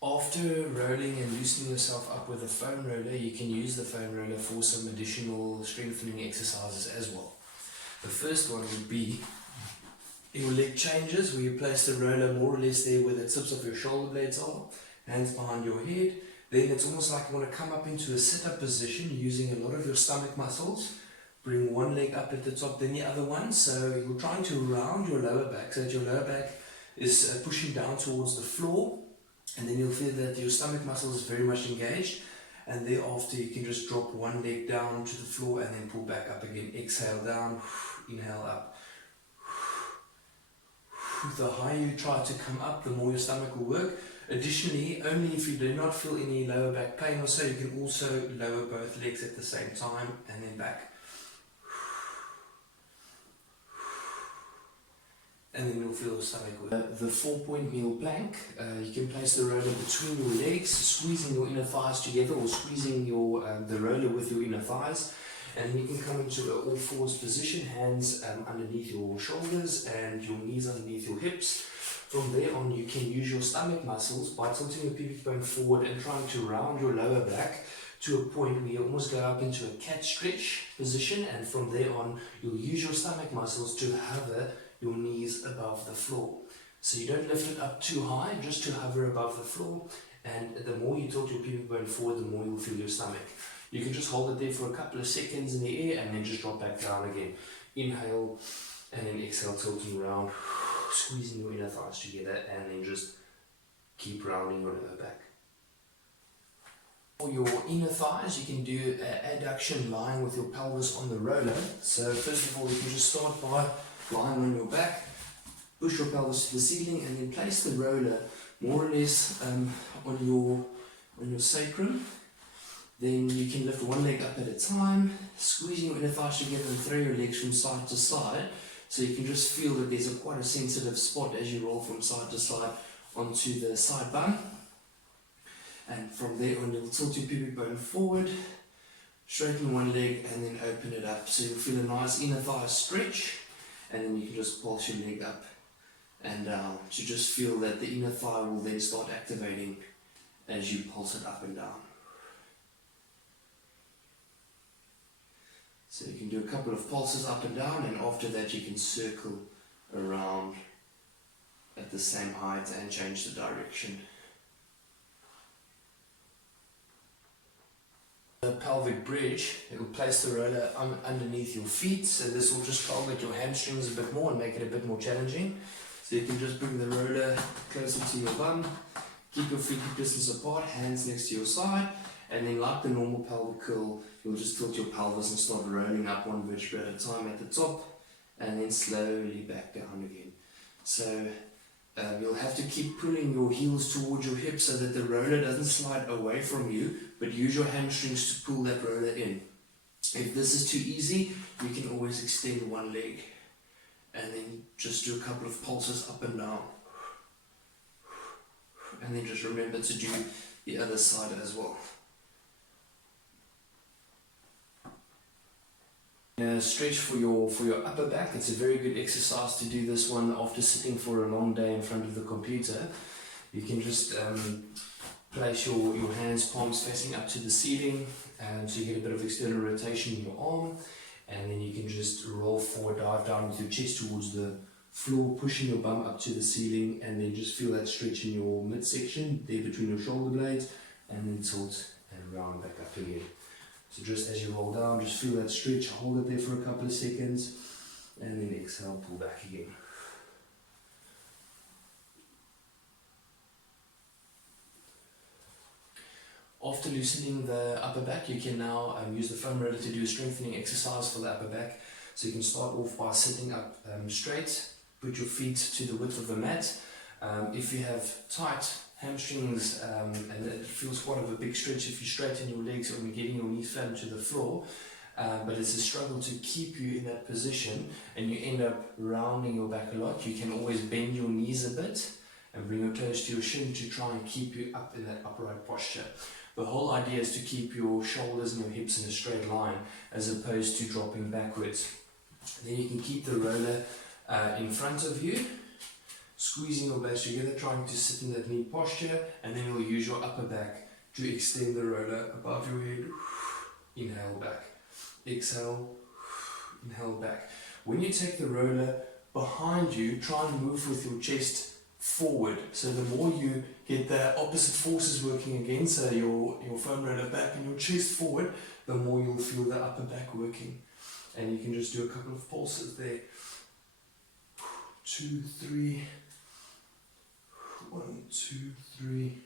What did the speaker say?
After rolling and loosening yourself up with a foam roller, you can use the foam roller for some additional strengthening exercises as well. The first one would be your leg changes, where you place the roller more or less there where the tips of your shoulder blades are, hands behind your head. Then it's almost like you want to come up into a sit-up position using a lot of your stomach muscles. Bring one leg up at the top, then the other one. So you're trying to round your lower back so that your lower back is pushing down towards the floor. And then you'll feel that your stomach muscle is very much engaged. And thereafter you can just drop one leg down to the floor and then pull back up again. Exhale down, inhale up. The higher you try to come up, the more your stomach will work. Additionally, only if you do not feel any lower back pain or so, you can also lower both legs at the same time and then back. And then you'll feel your stomach work. The 4-point kneel plank, you can place the roller between your legs, squeezing your inner thighs together or squeezing the roller with your inner thighs. And you can come into an all fours position, hands underneath your shoulders and your knees underneath your hips. From there on, you can use your stomach muscles by tilting your pubic bone forward and trying to round your lower back to a point where you almost go up into a cat stretch position. And from there on, you'll use your stomach muscles to hover your knees above the floor. So you don't lift it up too high, just to hover above the floor. And the more you tilt your pubic bone forward, the more you'll feel your stomach. You can just hold it there for a couple of seconds in the air and then just drop back down again. Inhale and then exhale, tilting around, squeezing your inner thighs together, and then just keep rounding your lower back. For your inner thighs, you can do an adduction lying with your pelvis on the roller. So first of all, you can just start by lying on your back, push your pelvis to the ceiling, and then place the roller more or less on your sacrum. Then you can lift one leg up at a time, squeezing your inner thighs together and throw your legs from side to side. So you can just feel that there's quite a sensitive spot as you roll from side to side onto the side bum. And from there on, you'll tilt your pubic bone forward, straighten one leg and then open it up. So you'll feel a nice inner thigh stretch, and then you can just pulse your leg up and down to just feel that the inner thigh will then start activating as you pulse it up and down. So you can do a couple of pulses up and down, and after that you can circle around at the same height and change the direction. The pelvic bridge, it will place the roller underneath your feet, so this will just target your hamstrings a bit more and make it a bit more challenging. So you can just bring the roller closer to your bum, keep your feet a distance apart, hands next to your side, and then like the normal pelvic curl, you'll just tilt your pelvis and start rolling up one vertebra at a time at the top, and then slowly back down again. So you'll have to keep pulling your heels towards your hips so that the roller doesn't slide away from you, but use your hamstrings to pull that roller in. If this is too easy, you can always extend one leg and then just do a couple of pulses up and down. And then just remember to do the other side as well. Stretch for your upper back. It's a very good exercise to do this one after sitting for a long day in front of the computer. You can just place your hands, palms facing up to the ceiling, so you get a bit of external rotation in your arm, and then you can just roll forward, dive down with your chest towards the floor, pushing your bum up to the ceiling, and then just feel that stretch in your midsection there between your shoulder blades, and then tilt and round back up again. So just as you roll down, just feel that stretch, hold it there for a couple of seconds, and then exhale, pull back again. After loosening the upper back, you can now use the foam roller to do a strengthening exercise for the upper back. So you can start off by sitting up straight, put your feet to the width of the mat. If you have tight hamstrings and it feels quite of a big stretch if you straighten your legs when you're getting your knees flat to the floor, but it's a struggle to keep you in that position and you end up rounding your back a lot, you can always bend your knees a bit and bring your toes to your shin to try and keep you up in that upright posture. The whole idea is to keep your shoulders and your hips in a straight line as opposed to dropping backwards. Then you can keep the roller in front of you squeezing your base together, trying to sit in that knee posture, and then you'll use your upper back to extend the roller above your head. Inhale back, exhale, inhale back. When you take the roller behind you, try and move with your chest forward. So the more you get the opposite forces working against, so your foam roller back and your chest forward, the more you'll feel the upper back working. And you can just do a couple of pulses there. 2, 3. 1, 2, 3.